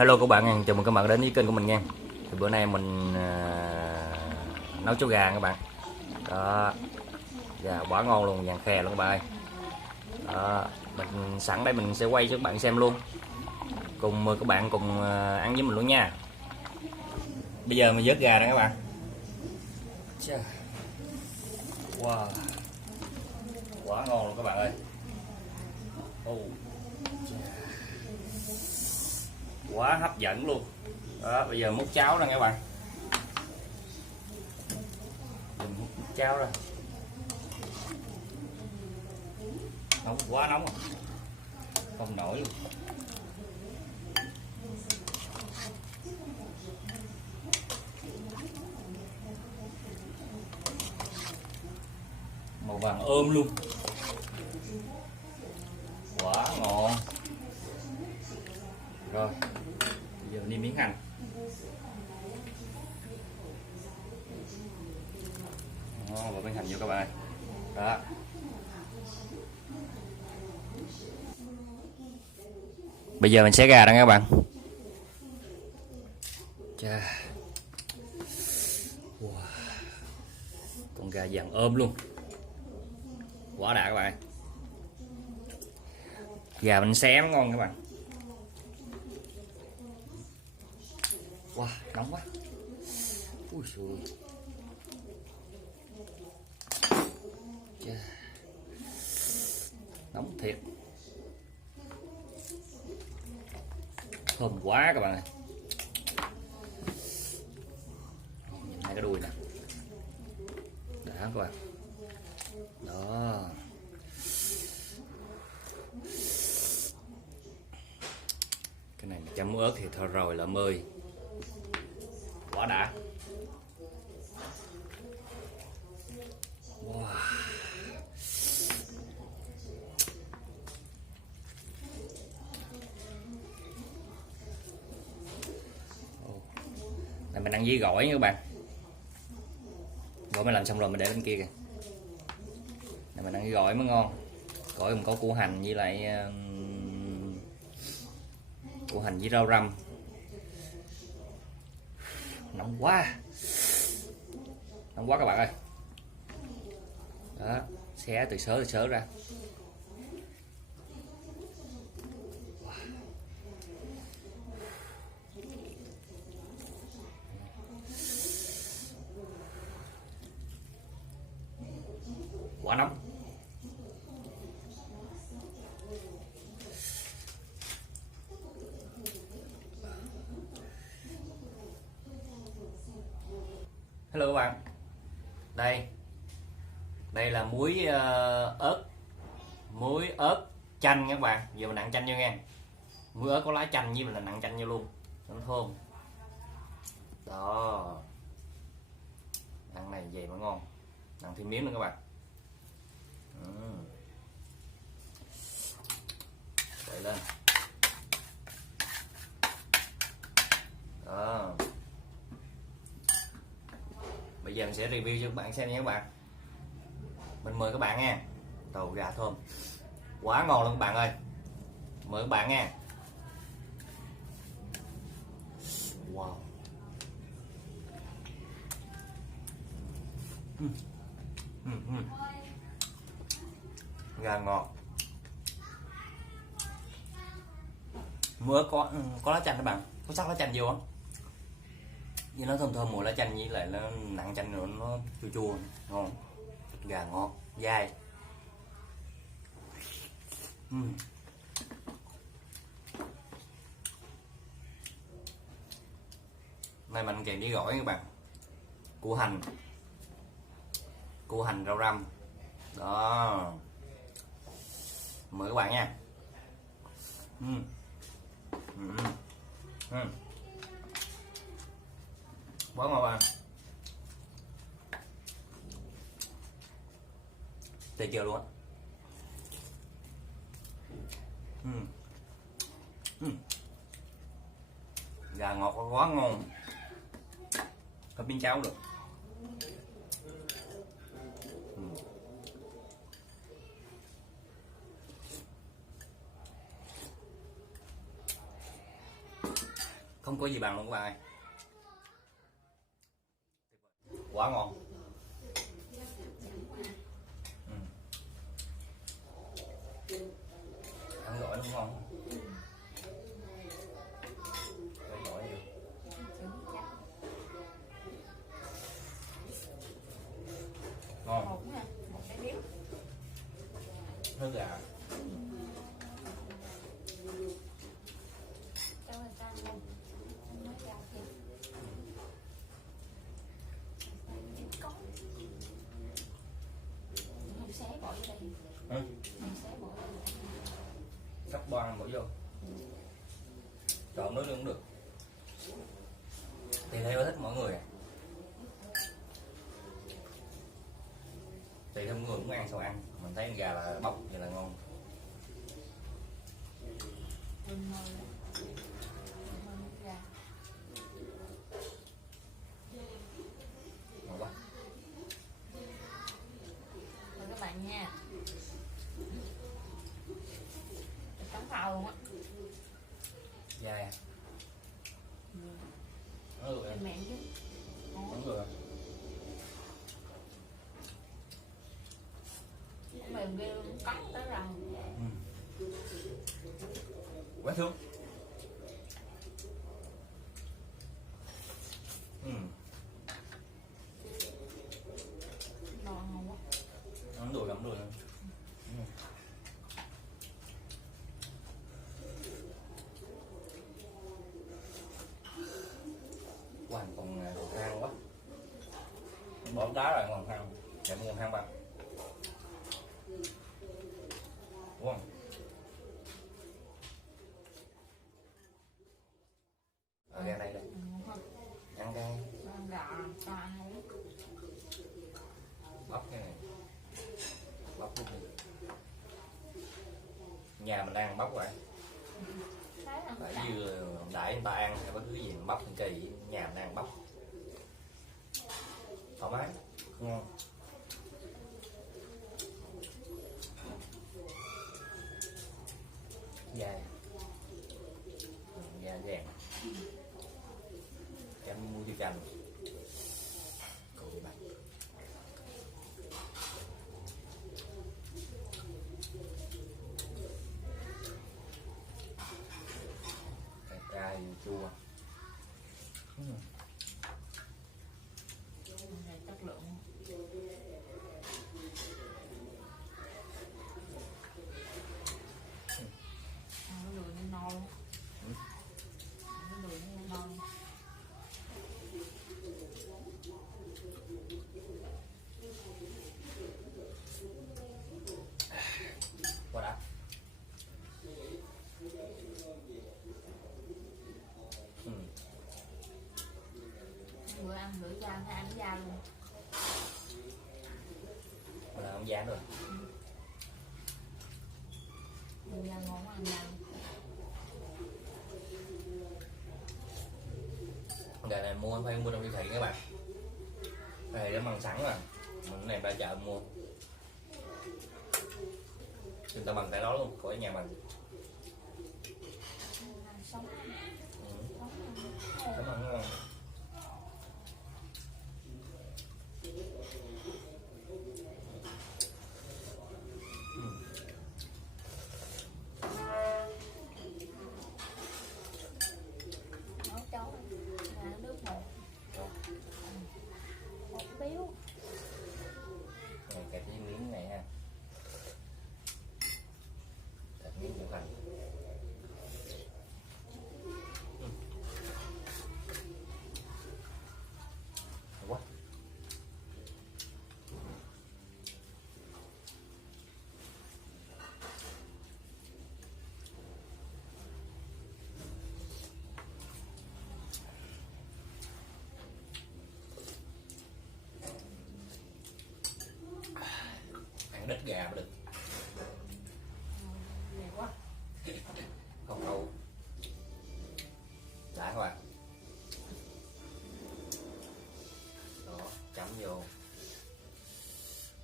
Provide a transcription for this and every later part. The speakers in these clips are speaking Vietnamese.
Hello các bạn, chào mừng các bạn đến với kênh của mình nha. Thì bữa nay mình nấu cháo gà các bạn. Đó, gà quá ngon luôn, vàng khè luôn các bạn ơi. Đó, mình sẵn đây mình sẽ quay cho các bạn xem luôn. Cùng mời các bạn cùng ăn với mình luôn nha. Bây giờ mình vớt gà nè các bạn. Wow, quá ngon luôn các bạn ơi. Quá hấp dẫn luôn. Đó, bây giờ múc cháo nè các bạn. Mình múc cháo ra. Nóng, quá nóng rồi. Không nổi luôn. Màu vàng ôm luôn, quá ngon. Rồi bây giờ nêm miếng hành. Và miếng hành vô các bạn. Đó, bây giờ mình xé gà đó các bạn. Chà. Wow. Con gà vàng ôm luôn, quá đã các bạn. Gà mình xé ngon các bạn. Wow, nóng quá. Ui xui. Nóng thiệt, thơm quá các bạn ơi. Nhìn hai cái đuôi nè, đã các bạn. Đó, cái này chấm ớt thì thôi rồi là mời, quá đã. Wow. Này mình ăn với gỏi nha các bạn. Gỏi mình làm xong rồi mình để bên kia kìa. Này mình ăn với gỏi mới ngon. Gỏi mình có củ hành với lại củ hành với rau răm. Nóng quá, nóng quá các bạn ơi. Đó, xé từ sớ ra. Quá nóng. Hello các bạn. Đây là muối ớt chanh các bạn. Giờ mình nặn chanh vô nha. Muối ớt có lá chanh với mình là nặn chanh vô luôn, nó thơm. Đó, ăn này về mới ngon. Nặn thêm miếng nữa các bạn. Vậy lên. Đó, bây giờ mình sẽ review cho các bạn xem nha các bạn. Mình mời các bạn nha. Đầu gà thơm quá ngon luôn các bạn ơi. Mời các bạn nha. Wow. Gà ngọt, mưa có lá chanh các bạn, có sắc lá chanh vô á, như nó thơm thơm mùi lá chanh với lại nó nặng chanh rồi nó chua chua ngon. Gà ngọt dai. Này mình kèm với gỏi các bạn, củ hành rau răm. Đó, mời các bạn nha. Quá ngon bạn. Tuyệt vời luôn á. Gà ngọt quá ngon, có miếng cháo được. Không có gì bằng luôn các bạn ơi, quá ngon. Ăn gỏi nó ngon. Cái gỏi nhiều. Ngon. Một cái điếu. Nước gà. Cho người ta luôn. Nói ra thì có không xé bỏ vô đây. Không xé bỏ vô đây. Sắp boan bỏ vô. Chọn nước cũng được. Thì theo thích mọi người. Tùy theo người cũng ăn sao ăn. Mình thấy con gà là bóc vậy là ngon. Gà. Ngon quá. Rồi các bạn nha. Trống phao luôn á. Dai à? Nó được em. Mẹ chứ. Nó được. Mềm ghê luôn, cắn tới răng. Quá thương. Ngon không quá. Lắm đùi lắm đùi lắm. Hoàn còn than quá. Bỏ đá rồi còn than. Để mua than bạc. Đúng không? Ở ra đây đây. Ăn cay. Ăn gà, cho ăn uống. Bóc cái này. Bóc cái gì? Nhà mình đang bóc vậy. Tại vì đại người ta ăn hay bất cứ gì mà bóc thì kỳ, nhà mình đang bóc. Thoải mái, ngon. Da da vàng. Em mua cho chanh. Còn gì bạn? Cay chua. Này chất lượng. Ăn cái đùi nó non. Cái đùi nó non. Quá đã. Bữa ăn bữa da hay ăn da luôn. Là không dán rồi. Da ngon quá ăn da. Gà này mua phải mua trong siêu thị các bạn. Cái này nó bằng sẵn rồi. Mình này ra chợ mua. Người ta bằng tại đó luôn, khỏi nhà mình. Sống. Cảm ơn ngon. Nấu cháo là nước một. Một biếu. Này kẹp cái miếng này ha. Kẹp miếng củ hành. Quá. Ăn đít gà mà được. Đẹp quá. Không đâu. Đã các bạn. Đó, chấm vô.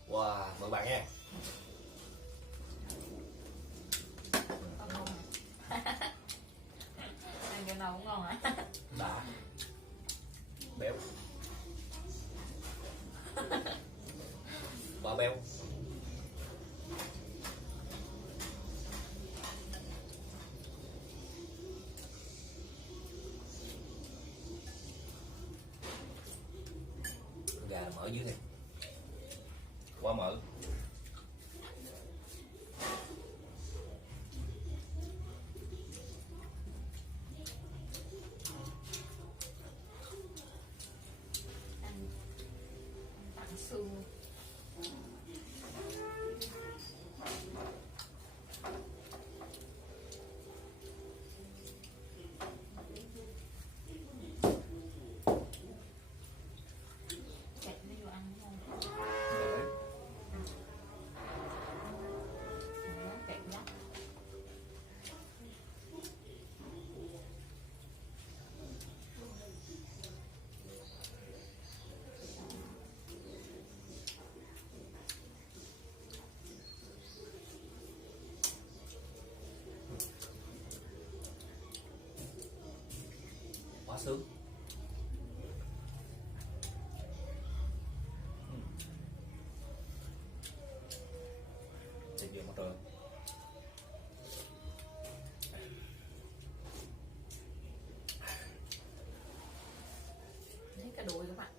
Wow, mời bạn nha. Ăn cái nồi mỡ dưới này, quá mỡ. ăn tặng xương. Kẹt nó vô ăn không? Đấy. Nó kẹt lắm. Quá sướng. Thịt vô motor. Thấy cái đùi các bạn.